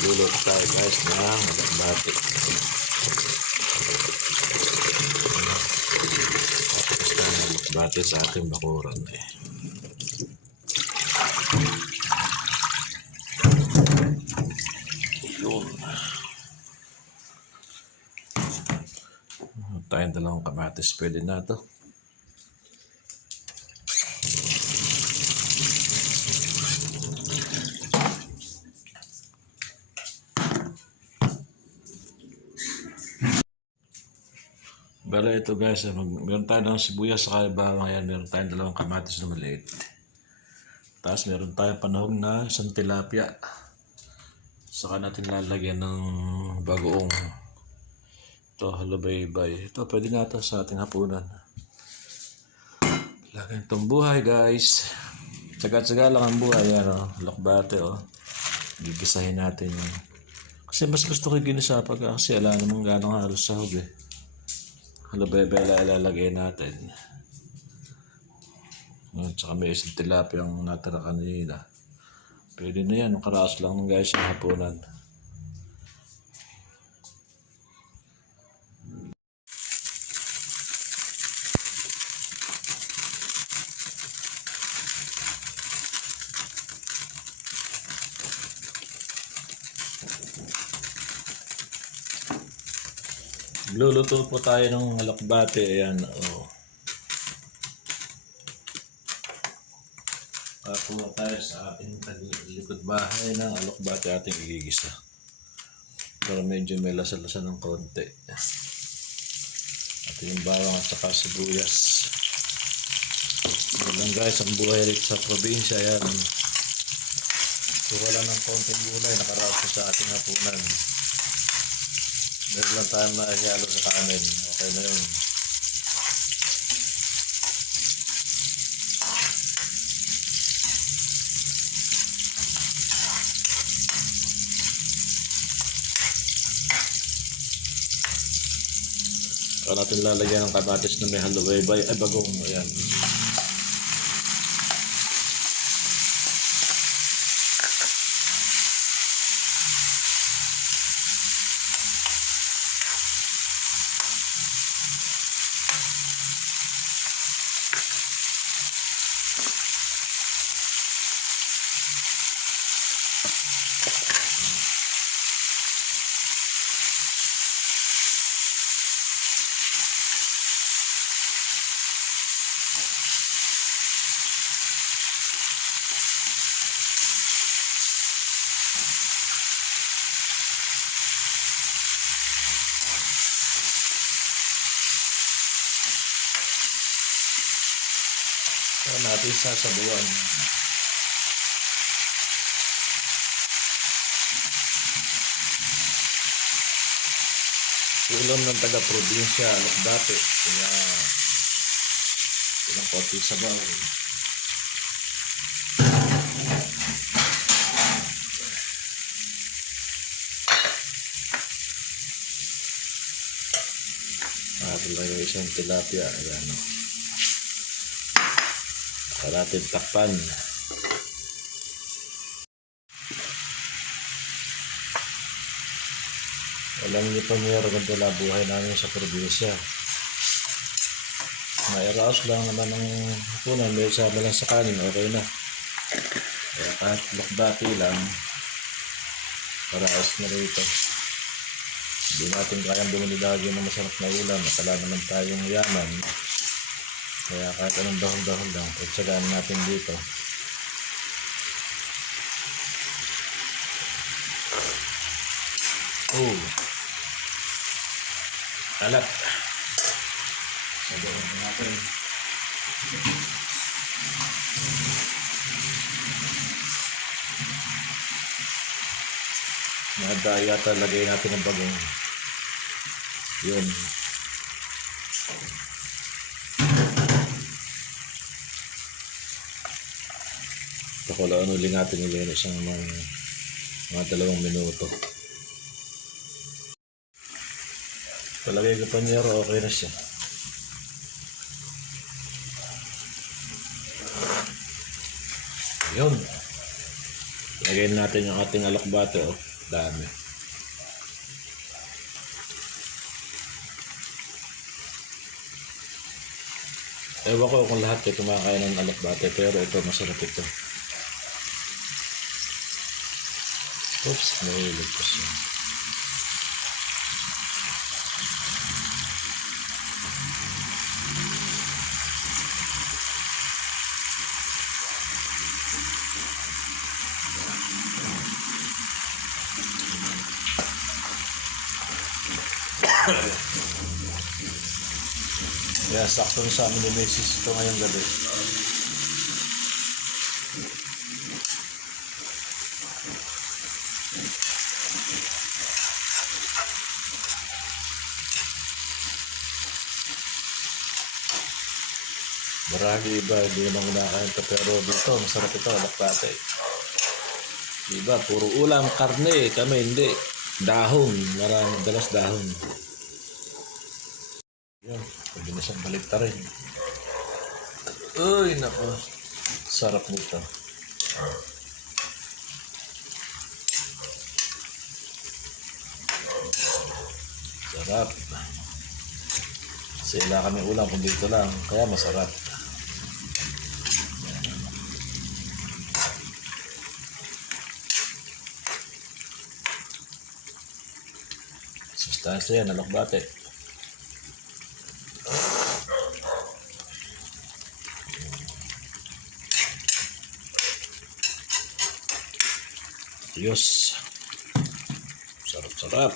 Luluto tayo guys ng alakbate. Alakbate sa ating bakuran eh. Yun. Tayong dalawang kamatis, pwede na to. Bala ito guys, meron tayo ng sibuyas sa bawang yan, meron tayong dalawang kamatis na maliit. Tapos meron tayong panahon na isang tilapia. Saka natin lalagyan ng bagoong. Ito, halabaybay. Ito, pwede na ito sa ating hapunan. Lagyan itong buhay guys. Tsaga-tsaga lang ang buhay yan alakbate Gigisahin natin yun. Kasi mas gusto ko ginisa kasi alam naman gano'ng halos sahog eh. Halabaybay ilalagay natin. Tsaka may isang tilapia yung natira kanina. Pwede na yan. Karaos lang guys yung hapunan. Luluto po tayo ng alakbate. Ayan, Pakuha tayo sa ating likod bahay ng alakbate ating igigisa. Para medyo may lasa-lasa ng konti. At yung bawang at saka sibuyas. Yan guys, ang buhay rito sa probinsya. Ayan. So wala ng konting gulay. Nakaraos sa ating hapunan. Meron lang tayo mahihalo sa kanin. Okay na yun. Saka natin lalagyan ng kamatis na may halabaybay. Ay, bagong. Ayan. So natin sasabuan. Ulam ng taga-probinsya, alakbate. Kaya ilang konti sabaw. Natin lang yung isang tilapia. Ayan Para natin takpan. Alam niyo pa meron ganda buhay namin sa probinsya. Mairaos lang naman ng hapunan. May sama lang sa kanin. Okay na. Kaya kahit alakbate lang, paraos na rito. Hindi natin kayang bumili lagi ng masarap na ulam. Akala naman tayong yaman. Kaya kahit anong dahon-dahon lang, pagtsagaan natin dito. Kalat. Sabawan natin. Nadaya talagay natin ang bagong. Yun. Pakulaan uli natin ilinis ang mga 2 minuto. Palagay ko pa niya okay na siya. Yun. Lagyan natin yung ating alakbate Dami. Ewan ko kung lahat kayo kumakain ng alokbate, pero ito masarap ito. Oops, nahulog ko siya. Kaya sakto na sa amin ni Mrs. ito ngayong gabi. Marami iba, hindi naman kinakain ito, pero dito, masarap ito, alokbate. Iba, puro ulam, karne, kami hindi. Dahon, maraming dalas dahon. Yan, pwede na siyang balik rin. Uy, nako. Sarap nito. Sarap. Kasi wala kami ulam kung dito lang, kaya masarap. Sustansya yan, alokbate. Diyos. Sarap-sarap.